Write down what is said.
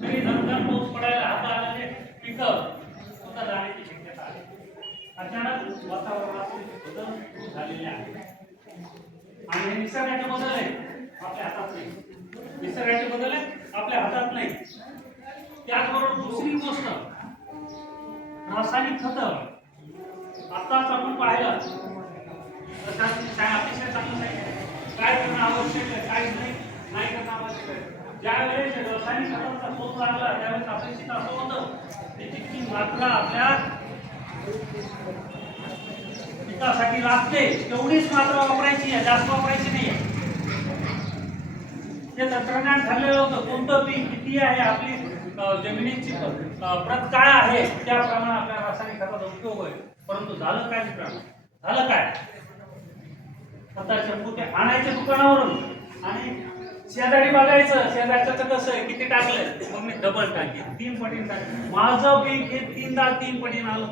तरी नंतर पाऊस पडायला आता आलेले पिकं सुद्धा जाण्याची शक्यता आहे. अचानक वातावरणात बदल झालेले आहेत आणि हे निसर्गाचे बदल आहे आपल्या हातात नाही. निसर्गाचे बदल आहे आपल्या हातात नाही. त्याचबरोबर दुसरी गोष्ट रासायनिक खत आताच आपण पाहिलं अतिशय चांगलं आहे. काय करणं आवश्यक आहे काय नाही करणं आवश्यक आहे. ज्यावेळेस रासायनिक खताचा शोध लागला त्यावेळेस अपेक्षित असं होतं की जितकी मात्रा आपल्या पिकासाठी लागते तेवढीच मात्रा वापरायची आहे, जास्त वापरायची नाही आहे. ते तंत्रज्ञान ठरलेलं होतं कोणतं पीक किती आहे, आपली जमिनीची प्रत काय आहे त्याप्रमाणे आपल्या रासायनिक खताचा उपयोग होईल. परंतु झालं काय मित्रांनो, झालं काय खताचे पुटे आणायचे दुकानावरून आणि शेजारी बघायचं शेजारचं कसं आहे किती टाकलंय मग मी डबल टाकेन 3 पटीने टाकेन. माझं पीक हे 3 पटीने आलं